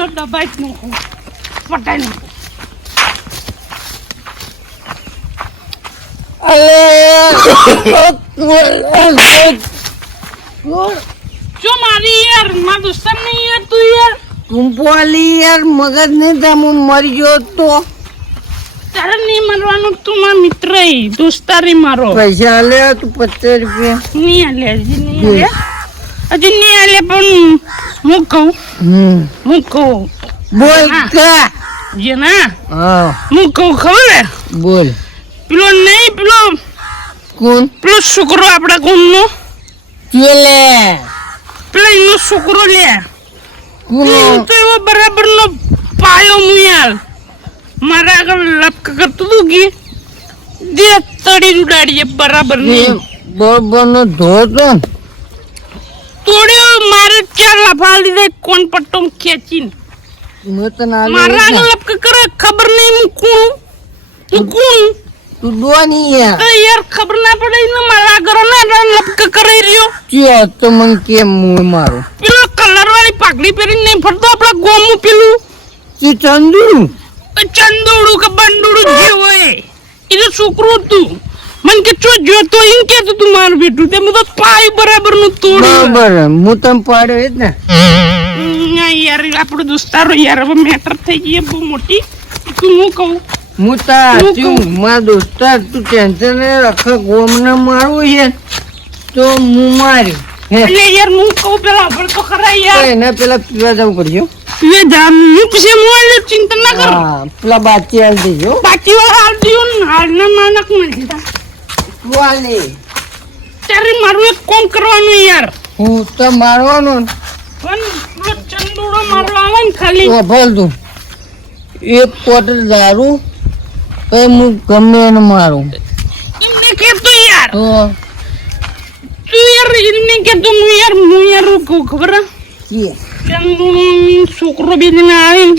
નો દબાઈ જ નો પટાઈ નો જો મારી યાર મારા દોસ્તાર નહીં યાર તું યાર કુંપવાલી યાર મગજ નહીં તમે મરી ગયો તો તારે નહીં મરવાનું તું મારા મિત્ર દોસ્તારી મારો પૈસા આલે તું 50 રૂપિયા નહીં આલે હજી નહીં આલે પણ હું કહું બોલ કા જે ના હા હું કહું ખબર બોલ પેલો નહીં કોણ પેલો છોકરો આપણા ગામનો ચેલે પેલા એનો છોકરો લે કોણ તો એવો બરાબર નો પાયો હું યાર મારા આગળ લપક કરતું હતું કે દે તડી ઉડાડીએ બરાબર નહીં બરોબર નો ધોતો તોડ્યો મારે ચાર લફા લીધે કોણ પટ્ટો ખેંચીને મેં તને મારા આગળ લપક કરે ખબર નહીં હું કોણ તું દોની યાર તો યાર ખબર ના પડે ને મારા આગળ ના લપક કરી રહ્યો કે તો મન કેમ મું મારો પેલો કલર વાળી પાઘડી પહેરીને નહીં ફરતો આપણા ગોમું પેલું તું ચંદુ ચંદોડું કે બંડોડું જે હોય એ તો છોકરું હતું મને કે ચો જોતો એમ કેતું તું મારું બેટું તે હું તો પાય બરાબર નું તોડ્યું બરાબર હું તને પાડ્યો જ ને ના યાર આપણો દોસ્તારો યાર હવે મેટર થઈ ગઈ બહુ મોટી તું હું કહું હું તાચું મારા દોસ્તાર તું ટેન્શન નહીં રખ ગોમને મારવું છે તો હું મારી એટલે યાર હું કહું પેલા ખબર તો ખરા યાર એના પેલા પીવા જવું પડ્યું એ જામ હું પછી મોડે ચિંતા ના કર હા પેલા બાકી હાલ દેજો બાકી વાર હાલ દીધું હાલના માનક નથી વાલે ત્યારે મારું એક કોમ કરવાનું યાર હું તો મારવાનો ને પણ પેલો ચંદોડો મારવા આવે ને ખાલી તો ભલ તું એક બોટલ દારૂ તો હું ગમે એને મારું એમને કહેતો યાર તો તું યાર એમને કહેતો હું યાર કહું ખબર કે છોકરો બેસીને આવી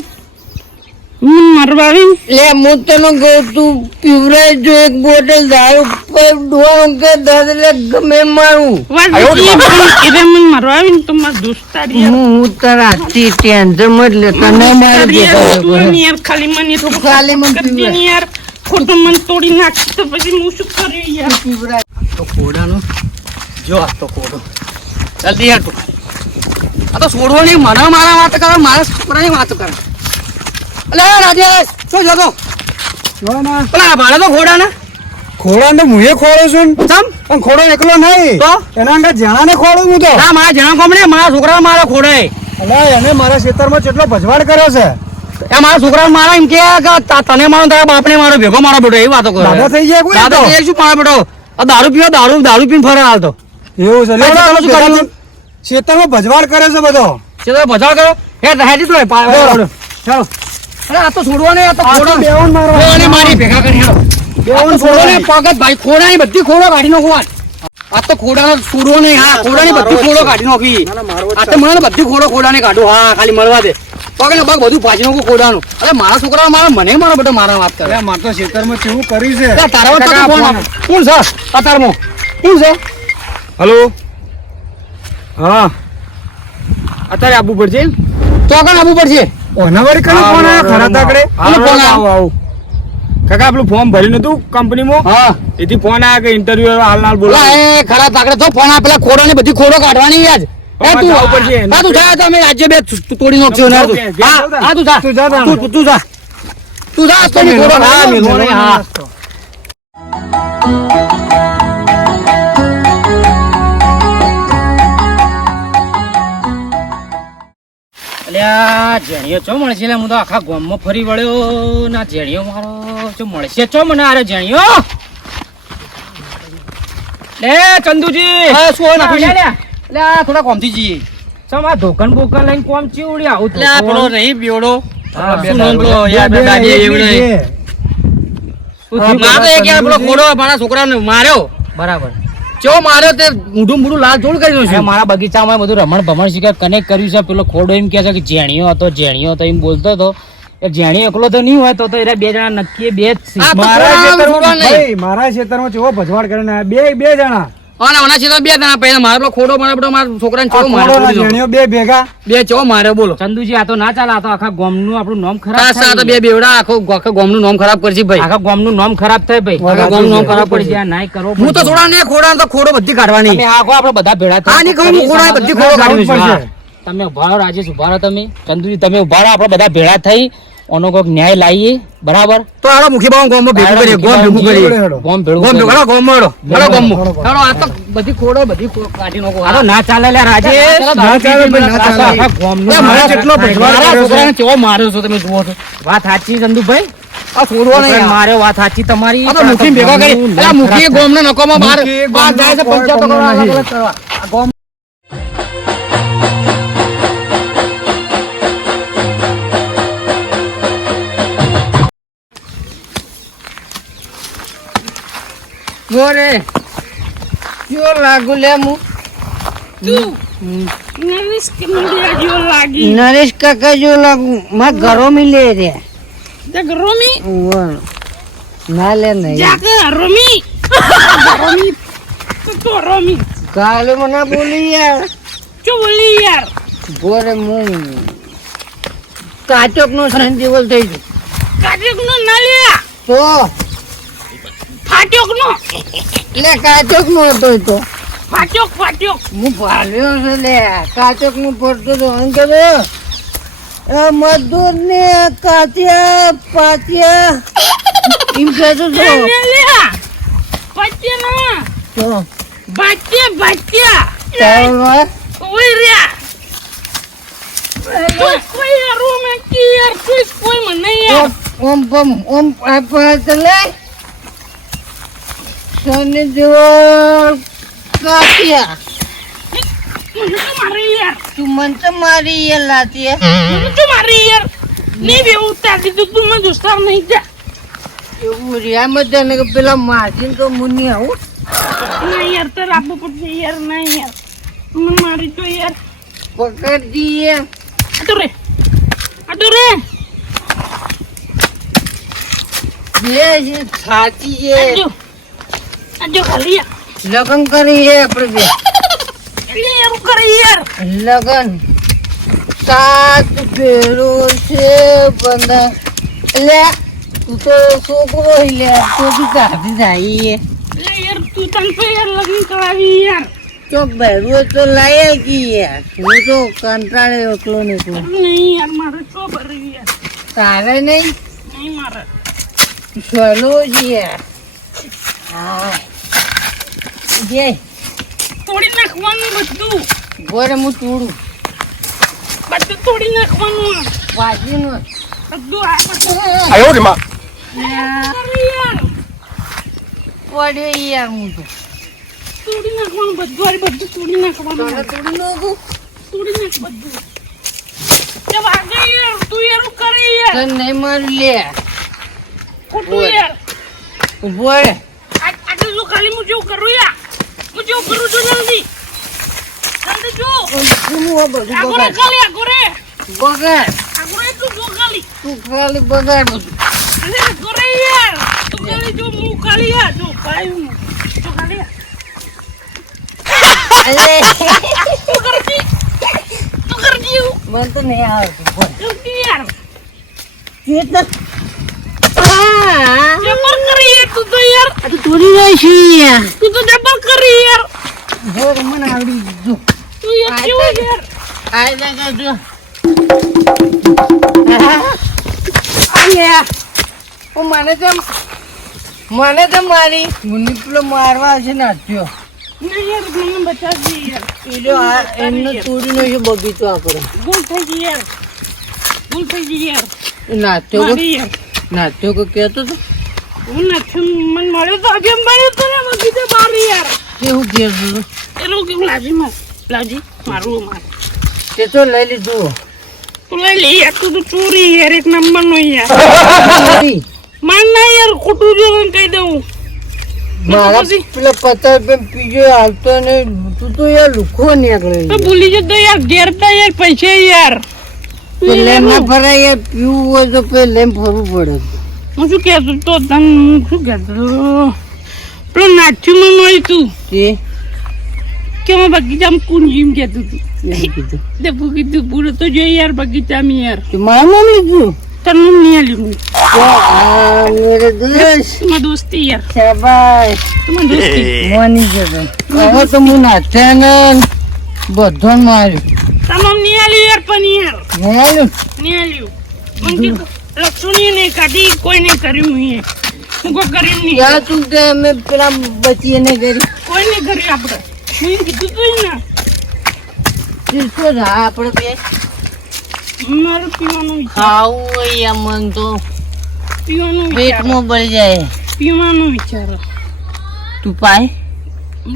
મરવા આવી લે હું તને કહું તું પીવરાય જો એક બોટલ દારૂ પર ડોવાનું કે દાદા ગમે મારું મને મરવા આવી ને તો મારા દોસ્તારી હું તારા ટેન્શન મત લે તને મારી યાર ખાલી મને થોડું ખાલી મને કરી દે યાર ખોટું મન તોડી નાખી તો પછી હું શું કર્યું યાર પીવરાય તો ખોડાનો જો આ તો ખોડો જલ્દી યાર તું આ તો છોડવો નહીં મને મારા વાત કરે મારા છોકરાની વાત કરે અલે રાજેશ શું જોતો પેલા ભાડે તો ખોડા ને ખોડા ને મુએ ખોડો છું સમ પણ ખોડો એકલો નહીં તો એના અંદર જણા ને ખોડું હું તો ના મારા જણા કોમ ને મારા છોકરા મારા ખોડે અલે એને મારા ખેતરમાં કેટલો ભજવાડ કર્યો છે એ મારા છોકરા મારા એમ કે તને મારો તારા બાપને મારો ભેગો મારો બેટો એવી વાતો કરે દાદા થઈ ગયા કોઈ દાદા થઈ શું મારો બેટો આ દારૂ પીવા દારૂ પીને ફરે હાલ તો એવું છે પછી તમે શું કર્યું? ખેતરમાં ભજવાડ કરે છે બધો ચલો બજાર કરો હે હેડી તો ચાલો અરે આ તો છોડવો ને આ તો ખોડો બેવન મારવા બેવને મારી ભેગા કરી હેડો બેવન છોડો ને પગત ભાઈ ખોડાની બધી ખોડો કાઢી નાખો આ તો ખોડાનો છોડવો નહીં હા ખોડાની બધી ખોડો કાઢી નાખી આ તો મને બધી ખોડાને કાઢો હા ખાલી મળવા દે પગ ને પગ બધું ભાજી નાખું ખોડાનું અરે મારા છોકરા મને મારો બેટો મારા વાત કરે મારે તો ખેતરમાં કેવું કર્યું છે તારા વાત તો ફોન આપો કોણ છે તારામાં કોણ છે હલો હા અત્યારે આવવું પડશે તો કણ આવવું પડશે ઓના વળી કને ફોન આયો ખરા તાકડે આનો ફોન આયો? આવો કાકા આપણું ફોર્મ ભર્યું નતું કંપનીમાં હા એથી ફોન આયા કે ઇન્ટરવ્યુ હાલ બોલો એ ખરા તાકડે તો ફોન આપેલા ખોડાની બધી ખોડો કાઢવાની યાદ પણ તું જવું પડશે. હા તું જા તમે રાજ્ય બે તોડી નાખજો ને તું. હા હા તું જા તું જા તાણ. તું જા તું જા તો ની ખોડો હા મેલો ને હા અલ્યા જેણીઓ ચો મળશે લે હું તો આખા ગામમાં ફરી વળ્યો ના જેણીઓ મારો ચો મળશે ચો મને આરે જેણીઓ લે ચંદુજી હા શું નાખી લે લે થોડા કોમથી જઈએ ચમ આ ધોકન બોકન લઈને કોમ ચીવડી આવું લે પેલો નહીં બેવડો શું નામ પેલો યાર બે દાદી એવડે મારો એક યાર પેલો ખોડો મારા છોકરાને માર્યો બરાબર ચો માર્યો તે મૂઢું લાલ થોડું કરી દઉં છું મારા બગીચામાં બધું રમણ ભમણ શીખે કનેક્ટ કર્યું છે પેલો ખોડો એમ કહે છે કે જેણીઓ હતો એમ બોલતો હતો એ જેણીઓ એકલો તો નહીં હોય તો એ બે જણા નક્કી બે જ છે મારા ખેતરમાં કેવો ભજવાડ કરીને આયા? બે જણા અને ઓના છે તો 2 જણા પહેલા મારે પેલો ખોડો મારે બધો મારા છોકરાને આ ચો મારે ખોડો બોલી દો. જેણીઓ બે ભેગા બે ચો મારે બોલો ચંદુજી આ તો ના ચાલે આ તો આખા ગામનું આપણું નામ ખરાબ તાસ આ તો થાય બે બેવડા આખા ગામનું નામ ખરાબ કરશે ભાઈ આખા ગામનું નામ ખરાબ થાય ભાઈ આખા ગામનું નામ ખરાબ પડી પડશે. જાય નાય કરો હું તો થોડા ને ખોડા તો ખોડો બધી કાઢવાની તમે આખો આપણે બધા ભેળા આ ની કહું હું ખોડા બધી ખોડો કાઢી પડશે. નાખીશ. તમે ઉભા રહો રાજેશ ઉભા રહો તમે ચંદુજી તમે ઉભા રહો આપણે બધા ભેળા થઈ ઓનો કોઈક ન્યાય લાવીએ બરાબર તો આડો મુખી બાવા ગામમાં ભેગું કરીએ ગામ ભેગું કરીએ ગામ ભેળું ગામ ભેગું કરીએ. હાલો ગામમાં હાલો. હાલો ગામમાં. હાલો. હાલો આ તો બધી ખોડો બધી કાઢી નાખો આ તો ના ચાલે લે રાજેશ ના ચાલે ભાઈ, ના ચાલે. આખા ગામનું એ મારા નામ જેટલો ખરાબ ભજવાડ થાય. કર્યો છે. છોકરાને કેવો માર્યો છો તમે જુઓ છો વાત સાચી ચંદુભાઈ આ છોડવો નહીં છોકરાને આ. માર્યો વાત સાચી તમારી આ તો મુખી ભેગા કરી અલા મુખી ગામના નકોમાં બહાર મુખી બહાર જાય છે ગામનો પંચાયતો કરવા કોઈ અલગ અલગ કરવા આ ગામ બોરે કયો લાગુ લે હું નરેશ કે મુંડિયા જેવો લાગી નરેશ કાકા જો લાગુ માં ઘરો મિલે રે દેખ રોમી ના લે નહીં જાકે રોમી રોમી તો રોમી કાલે મને બોલી યાર શું બોલી યાર બોરે હું કાચોક નો સંજીવલ થઈ ગયો કાજક નો નાલિયા તો ફાટ્યોક નો લે કાચોક નો હતો એ તો ફાટ્યોક હું ભાલ્યો છે લે કાચોક નું પડતો તો એમ કે મજદૂર ને કાચિયા પાચિયા એમ કહેતો તો નાલિયા પચ્ચે ના તો બાચ્યા ચાલવા કોઈ રહ્યા કોઈ યાર રૂમે કી યાર કોઈ મને યાર ઓમ આપણે લે સોને જેવો કાચિયા મને તો મારી યાર તું મન તો મારી એ લાતી મને તો મારી યાર નહીં બે ઉતાર દીધું તું મને દોસ્તાર નહીં જા એવું રહ્યા મજા ને પેલા માસીન તો મુની આવું ના યાર તો રાખવું પડશે યાર ના યાર મને મારી તો યાર પકડજી આ તો રે જે છે સાચી છે આજો ખાલી યાર લગન કરી છે આપણે એટલે યાર હું કરે યાર લગન સાત ભેરો છે બંધા એટલે તું તો છોકરો લે તો બી કાઢી જાય એટલે યાર તું તને તો યાર લગ્ન કરાવી યાર તો ભેરો તો લાયા કી યાર હું તો કંટાળે એકલો ને તું નહીં યાર મારે તો ભરી યાર તારે નહીં નહીં મારે ચલો જ યાર હા જે તોડી નાખવાનું બધું બોરે હું તોડું બધું તોડી નાખવાનું વાજીનું બધું આ બધું આયો રે માં યાર પડ્યો યાર હું તો તોડી નાખવાનું બધું આ બધું તોડી નાખવાનું તોડી નાખું તોડી નાખ બધું એ વાગે યાર તું યાર હું કરે યાર તને નહીં મારું લે ખોટું યાર ઉભો રે આટલું જો ખાલી હું જેવું કરું યાર હું જેવું કરું છું જલ્દી જો હું આ બધું આગોરે બગાડ ખાલી આગોરે બગાડ તું જો ખાલી તું ખાલી બગાડ બધું અરે આગોરે યાર તું ખાલી જો હું ખાલી યાર જો ખાલી હું જો ખાલી યાર અલે તું કરજી મને તો નહીં આવતું બોલ જલ્દી યાર ચેતન હા જબર કરી યાર તું તો યાર આ તો તોડી જાય છે યાર તું તો જબર કરી યાર જો મને આવડી દીધું તું યાર કેવો યાર આ લગા જો અલ્યા ઓ મને તો મારી મુની પેલો મારવા છે નાચ્યો નહીં યાર મને બચાવજી યાર પેલો આ એમનો તોડીનો છે બગીચો આપણો ભૂલ થઈ ગઈ યાર ભૂલ થઈ ગઈ યાર નાચ્યો મારી યાર નાચ્યો કે કહેતો તો હું નથી મને મળ્યો તો આજે મળ્યો તો ને મગી તો મારી યાર કેવું કહેતો હતો એ લોકો લાજી મારું માર તે તો લઈ લીધું તું લઈ લે યાર તું તો ચોરી યાર એક નંબર નો યાર ચોરી. માન ના યાર ખોટું જો કહી દઉં મારા પછી? પેલા 50 રૂપિયા પીજો હાલતો ને તું તો યાર લુખો નીકળે તો ભૂલી જતો યાર ઘેર તા યાર પૈસા યાર તો લેમ ના ફરાય યાર પીવું હોય તો પેલા લેમ ફરવું પડે હું શું કહેતો તો તને હું શું કહેતો પેલો નાચ્યું માં મળ્યું તું તે કે હું બગીચામાં કુંજીમ કહેતું હતું એમ કીધું તે કીધું પૂરું તો જોઈએ યાર બગીચામાં યાર તો મારું નામ લીધું તને નહીં આલ્યું તો આ મેરે દોસ્ત તમારી દોસ્તી યાર શાબાશ તમારી દોસ્તી મોની જતો હવે તો હું નાચ્યા ને બધો માર્યું તમામ નહીં આલ્યું યાર પણ યાર મેલું નહીં આલ્યું મને કીધું લક્ષુની નહીં કાઢી કોઈ નહીં કર્યું હું કોઈ કર્યું નહીં ક્યાં તું કે અમે પેલા બચીને કરી કોઈ નહીં કર્યું આપણે હું એમ કીધું તું ને શું હા આપણે બે મારું પીવાનું વિચાર ખાવું હોય મન તો પીવાનું વિચાર પેટમાં બળી જાય પીવાનું વિચાર તું પાય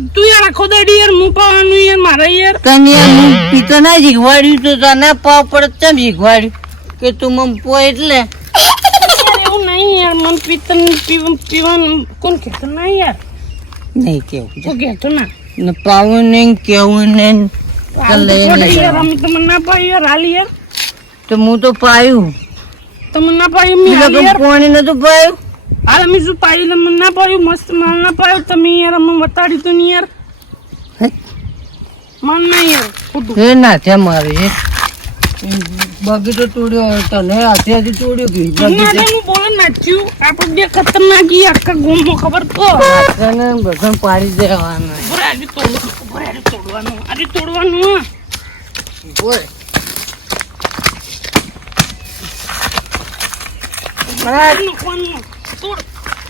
તું યાર આખો દાડી યાર હું પાવાનું યાર મારા યાર તને હું પીતો ના શીખવાડ્યું તો તને પાવ પડે ચમ શીખવાડ્યું કે તું મમ પો એટલે યાર એવું નહીં યાર મન પીવાનું કોણ કહેતો ના યાર નહીં કેવું કોઈ કહેતો ના ને પાવું નહીં કેવું નહીં યાર અમે તમને ના પાયું યાર હાલ યાર તો હું તો પાયું તમને ના પાયું મેં હાલ યાર પાણી નતું પાયું હાલ અમે શું પાયું એટલે મને ના પાયું મસ્ત માલ ના પાયું તમે યાર અમે બતાડી તો નહીં યાર માલ ના યાર ખોટું એ ના ત્યાં મારે બગીચો તોડ્યો તને હાથેથી તોડ્યો કે તમને હું બોલે નાચ્યું આપણે બે ખતરનાક ઈ આખા ગોમમાં ખબર તો તને બધા પાડી દેવાના બરે આજે તોડવાનું આજે તોડવાનું બોલ નાખવાનું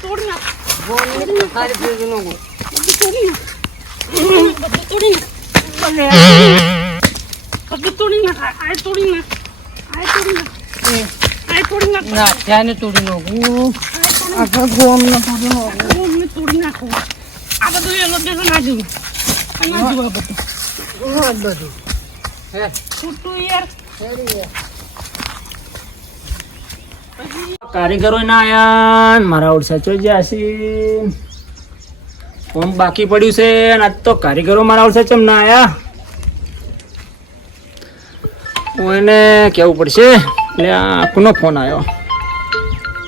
તોડ નાખ ખાલી ફેરવી નો બધું તોડી નાખ આ તોડી નાખ ના ત્યાં તોડી નાખું આખા ગોમ ને તોડી નાખું અમને તોડી નાખો આ બધું એનો દેશો ના જોવું ના જોવા બધું બધું છૂટું યાર કારીગરો ના આયા ને મારા ઓળસા ચોઈ ગયા છે ફોન બાકી પડ્યું છે અને આજ તો કારીગરો મારા ઓળસા ચમ ના આયા હું એને કેવું પડશે એટલે આ કોનો ફોન આવ્યો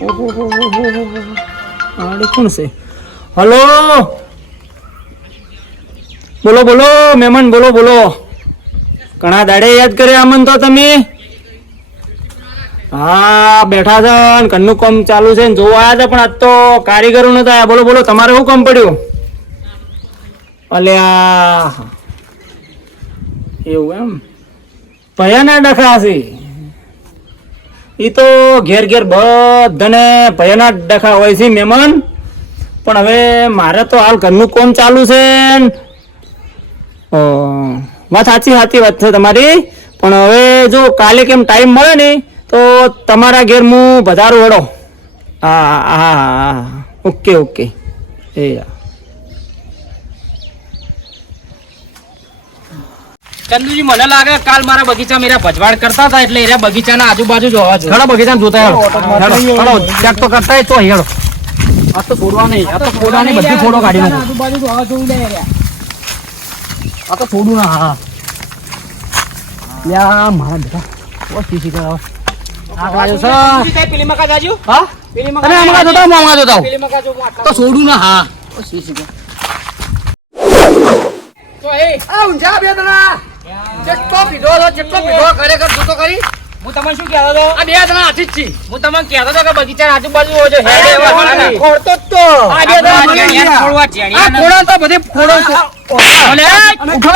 ઓહો કોણ છે હલો બોલો બોલો મહેમાન બોલો બોલો ઘણા દાડે યાદ કર્યા અમન તો તમે હા બેઠા હતા ને ઘરનું કામ ચાલુ છે ને જોવા આવ્યા હતા પણ આજ તો કારીગરો નતા આવ્યા બોલો બોલો તમારે શું કામ પડ્યું અલ્યા એવું એમ ભયાના ડખા છે એ તો ઘેર ઘેર બધાને ભયાના ડખા હોય છે મહેમાન પણ હવે મારે તો હાલ ઘરનું કામ ચાલુ છે ને વાત સાચી વાત છે તમારી પણ હવે જો કાલે કેમ ટાઈમ મળે ને તો તમારા ઘેર હું વધારું હેડો હા હા હા ઓકે ઓકે એ ચંદુજી મને લાગે કાલ મારા બગીચા મેરા ભજવાડ કરતા હતા એટલે એરા બગીચાના આજુબાજુ જોવા જોઈએ ઘણા બગીચા જોતા હેડો હેડો ચેક તો કરતા તો હેડો આ તો છોડવા નહીં આ તો ફોડા ની બધી ફોટો કાઢી નાખો આજુબાજુ જોવા જોઈ લે આ તો છોડું ના હા યા મારા બેટા ઓ સીસી કરાવ આ કાજો છે પેલી મકા જાજુ હા પેલી તમે આમકા જોતા હું આમકા જોતા પેલી મકા જો તો છોડું ના હા ઓ સીસી તો એ આ ઊંઝા બે દણા ચેટકો પીધો ખરેખર તું તો કરી હું તમને શું કહેતો હતો આ બે દણા હાથી જ છી હું તમને કહેતો હતો કે બગીચાના આજુબાજુ હોય જો હેડે ખોડતો જ તો આ બે જણા છોડવા આ જેણિયા ખોડા તો બધે ખોડો ઓલે ઉઠો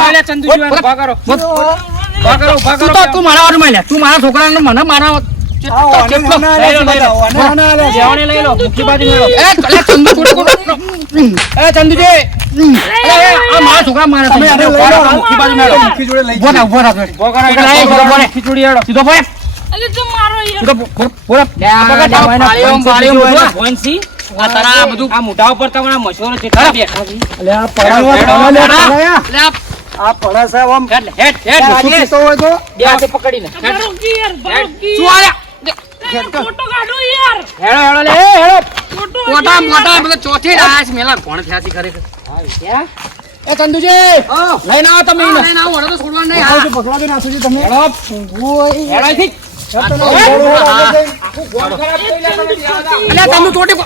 ઓલે ચંદુજી ઉભા કરો તું તો તું મારા વાળું માલ્યા તું મારા છોકરાને મને મારા જેવણે લઈ લો મુખી બાજુ લઈ લો એ ચંદુ એ ચંદુજી આ મારા છોકરા મારા તમે આને લઈ લો મુખી બાજુ લઈ લો મુખી જોડે લઈ બોરા બોરા બોકરા ખીચડી હેડો સીધો બોલ એટલે તું મારો યાર ફોનસી આ તારા આ બધું આ મોઢા ઉપર તમારા મશોરો કેટલા બે આ પડા સાહેબ આમ હેડ હેડ તો હોય તો બે હાથે પકડીને મારો યાર મારો શું આલ્યા ફોટો કાઢો યાર હેડો હેડો લે હેડો ફોટો મોટા મોટા બધા ચોથી રાસ મેલા કોણ થયાથી ખરેખર એ ચંદુજી લઈને આવો તમે એને. ના ઓળો તો છોડવા નહીં આવજો પકડા દે નાસુજી તમે હેડો હેડો થી અલ્યા તમે તોડી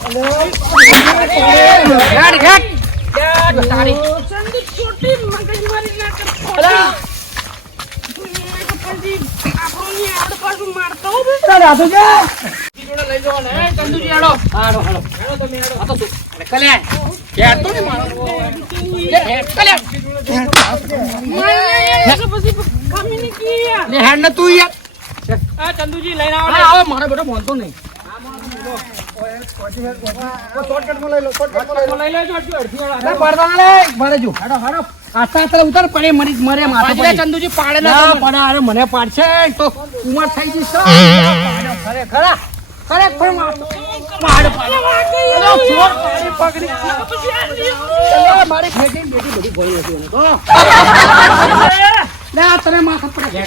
હેડ હેડ તારી ચંદુ ખોટી મગજમારી ના કર અલા. પછી આપણોની આડ પાછું મારતો હો બે રાધુ છે જોડે લઈ જાઓ ને ચંદુજી આડો હાલો હાલો આ તો તું અરે કલ્યાણ યાર તો ને મારો કલ્યાણ પછી કામીની કી યાર ને હેડ ને તું યાર આ ચંદુજી લઈને આવો હા હવે મારો બેટો મોનતો નહીં ચંદુજી પાડે ના પડે અરે મને પાડશે તો ઉમર થઈ જઈશ તો ખરેખર ખરેખર પાડ મારી ખેતી બેટી બધી ગોળી હતી તો લે આ તને માથે પડે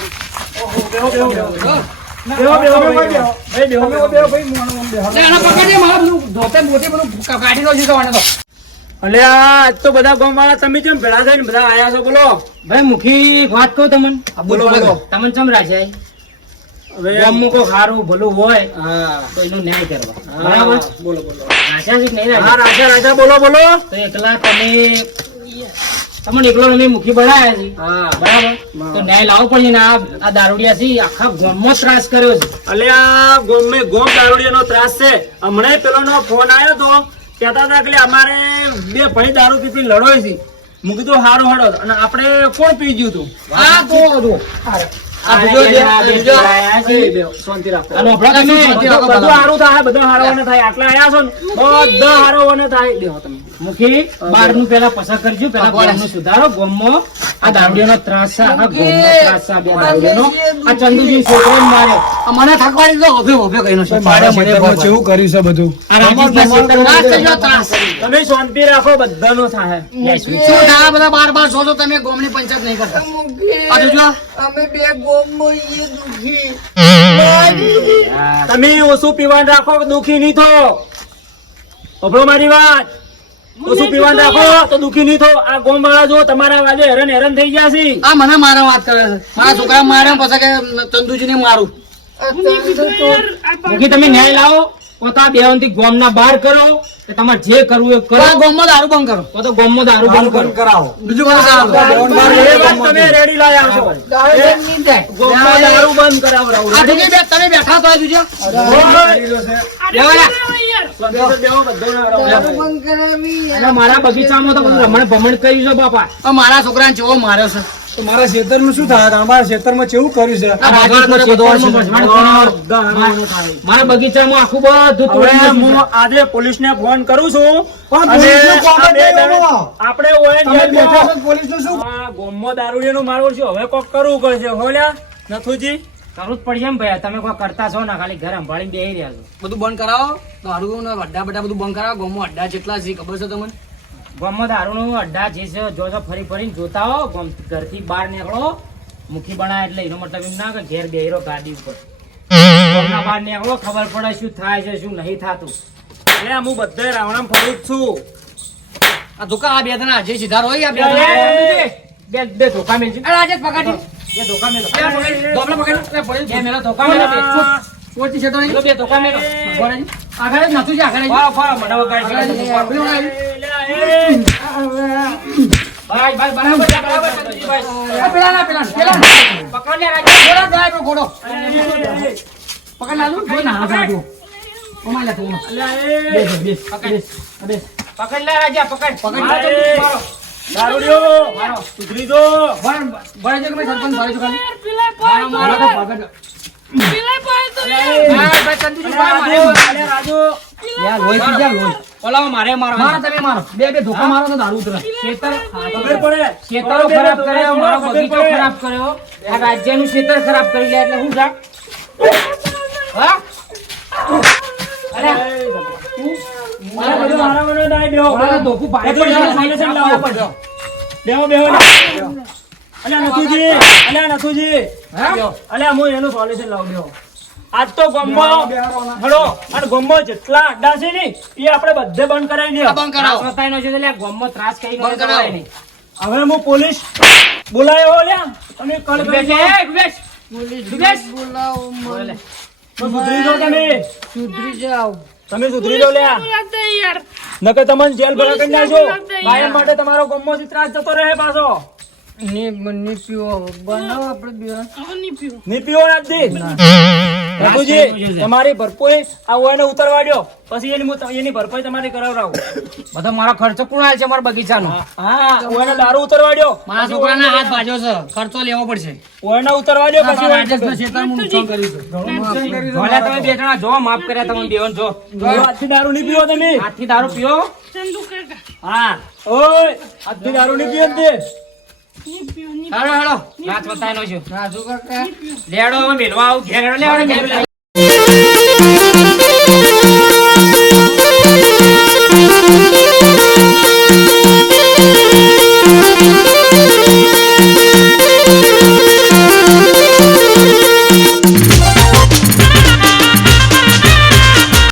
અલ્યા આજ તો બધા ગામ વાળા તમે કેમ ભેળા થઈને બધા આયા છો બોલો ભાઈ મુખી વાત કહું તમને બોલો, બોલો. તમને ચમ રાખ્યા હવે ગામમાં કોઈ સારું ભલું હોય હા તો એનો ન્યાય કરવા હા, બરાબર બોલો બોલો રાખ્યા છે કે નહીં હા રાખ્યા? રાજા રાજા બોલો બોલો તો એકલા તમને એકલો અમે મુખી બનાયા છે હા બરાબર તો ન્યાય લાવવો પડે ને આ દારૂડિયા છે આખા ગામમાં ત્રાસ કર્યો છે અલ્યા ગોમ દારૂડિયાનો ત્રાસ છે હમણાં પેલોનો ફોન આવ્યો તો કહેતા હતા કે અમારે બે ભાઈ દારૂ પીતી લડોય છે હું કીધું હારો હડો અને આપણે કોણ પી ગયું તું આ તો જો આ બીજો શાંતિ રાખો અને હમણાં તમે શાંતિ રાખો બધું હારું થાય બધું હારવાને થાય આટલા આયા છો ને બધા હારવાને થાય દેવો તમે મુખી બારનું પેલા પસંદ કરજો પેલા ગામનું સુધારો ગામમાં આ દારૂડિયાનો ત્રાસ છે આખા ગામનો ત્રાસ છે આ બે દારૂડિયાનો આ ચંદુજી છોકરાને માર્યો આ મને ઠાકવાડી દો ઓભે ઓભે કહીનો છે મારા ખેતરમાં કેવું કર્યું છે બધું આ રાજેશના છોકરાને ત્રાસ કર્યો, ત્રાસ. તમે શાંતિ રાખો બધાનો થાય શું આ બધા બાર બાર છો તો તમે ગામની પંચાયત નહીં કરતા આ જોજો. અમે બે ગોમમાં ઈ દુખી તમે ઓછું પીવાનું રાખો દુખી નહીં થો અભળો મારી વાત ઓછું પીવાનું રાખો તો દુખી નહીં થો આ ગોમ વાળા જો તમારા વાજે હેરાન હેરાન થઈ ગયા છે આ મને મારા વાત કરે છે મારા છોકરા માર્યા પછી કે ચંદુજીને મારું મુખી તમે ન્યાય લાવો પોતા બેવનથી ગામના બહાર કરો કે તમારે જે કરવું એ કરો ગામમાં દારૂ બંધ કરો તો ગામમાં દારૂ બંધ કરો કરાવો બીજું કરો એ વાત તમે રેડી લાયા છો ગોમમાં દારૂ બંધ કરાવડાવો તમે બેઠા તો જોજો બંધ કરાવી અને મારા બગીચામાં તો બધું રમણ ભમણ કર્યું છે બાપા મારા છોકરાને ચેવો માર્યો છે તો મારા ખેતરનું શું થાય અમારા ખેતરમાં કેવું કર્યું છે આ રાજેશનો ખેતરમાં ભજવાણ કર્યો. મારા બગીચામાં આખું બધું હવે તોડી હું આજે પોલીસને ફોન કરું છું પણ અને પોલીસનું કામ આ જ બે નહીં દાડે એમાં. આપણે ઓય તમે બેઠા છો જેલમાં પોલીસનું શું આ ગોમમાં દારૂડિયાનું મારવું છે હવે કોક કરવું પડશે હોલ્યા નથુજી કરવું જ પડશે એમ ભાઈ તમે કોઈ કરતા છો ને ખાલી ઘર સંભાળીને બેહી રહ્યા છો બધું બંધ કરાવો દારૂ ને અડ્ડા બડ્ડા બધું બંધ કરાવો ગામમાં અડ્ડા જેટલા છે ખબર છે તમને ગામમાં દારૂનું અડ્ડા જે છે જો ફરી ફરીને જોતા હો ઘરથી બહાર નીકળો મુખી બનાય એટલે એનો મતલબ એમ ના કે ઘેર બેહીરો ગાડી ઉપર ગામના બહાર નીકળો ખબર પડે શું થાય છે શું નહીં થતું એ હું બધે રાવણામ ફરું જ છું આ ધોકા આ બે જણા જે સીધા હોય આ બે જણા બે ધોકા મેલજો અરે આજે પકડી બે ધોકા મેલો ધોકા પકડી બે મેલો ધોકા મેલો ચોટી છે તો બે ધોકા મેલો આગળ નથી છે આગળ મને વગાડી ભાઈ ભાઈ બરાબર છે, બરાબર છે, સંજયજી ભાઈ. આ પેલા ના પકડ લે રાજુ ઘોડો જાય તો ઘોડો પકડ લાલુ જો ના જાડો ઓમાય લે તું બેસ પકડ લે રાજા પકડ મારો દારૂડિયો સુધરી જો બરાબર છે કે મેં સરપંચ ભાઈ છો ખાલી પેલા મારો પાય તો પકડ પેલા પાય તો હા ભાઈ સંજયજી ભાઈ મારે રાજુ યાર લોહી પી જા લોહી ઓલા મારે મારો તમે મારો બે ધોકા મારો તો દારૂ ઉતરે ખેતર ખબર પડે ખેતરો ખરાબ કર્યો મારો બગીચો ખરાબ કર્યો આ રાજ્યનું ખેતર ખરાબ કરી લે એટલે હું જા હા અરે મારા બધું મારામાં ન થાય, બેહો. મારા ધોકું ભારે બધું પડી એનું જાય, solution લાવો. પડજો. બેહો, બેહો. અલ્યા નથુજી, અલ્યા નથુજી. હા? અલ્યા હું એનું સોલ્યુશન લાવું, બેહો. આજ તો ગામમાં હળો અને ગામમાં જેટલા અડ્ડા છે ને એ આપણે બધે બંધ કરાવી દે. બંધ કરાવો બતાઈનો છે એટલે ગામમાં ત્રાસ કરી બંધ કરાવો નહીં હવે હું પોલીસ બોલાયો અલ્યા તમે કલ કરી દો. પોલીસ બોલાવો મને. તો સુધરી જાઓ તમે. સુધરી જાઓ. તમે સુધરી જાઓ લ્યા બોલાતા યાર નકર તમને જેલ ભરા કરી નાખજો બોલાતા યાર. કાયમ માટે તમારો ગમોથી ત્રાસ જતો રહે પાછો ની પીવો બનાવો આપણે બે હવે નહીં પીવું ની પીવો નથી બાપુજી તમારી ભરપોઈ આ ઓયને ઉતરવા દ્યો પછી એની ભરપાઈ તમારી કરાવરાવું બધો મારો ખર્ચો કોણ આલે છે મારા બગીચાનો હા ઓયને દારૂ ઉતરવા દ્યો મારા છોકરાના હાથ ભાજ્યો છે ખર્ચો લેવો પડશે ઓયને ઉતરવા દ્યો પછી ઓયને રાજેશના ખેતરમાં નુકસાન કર્યું છે ભલે તમે બે જણા જો માફ કર્યા તમે બેવન જો આજથી દારૂ નહીં પીવો તમે હાથથી દારૂ પીઓ ચંદુ કાકા હા ઓય આજથી દારૂ નહીં પીવો તે નહીં પીવું નહીં હેડો હેડો રાત બતાવી નો છું રાજુ કાકા લેડો અમે મેલવા આવું ઘેર હેડો લેવડો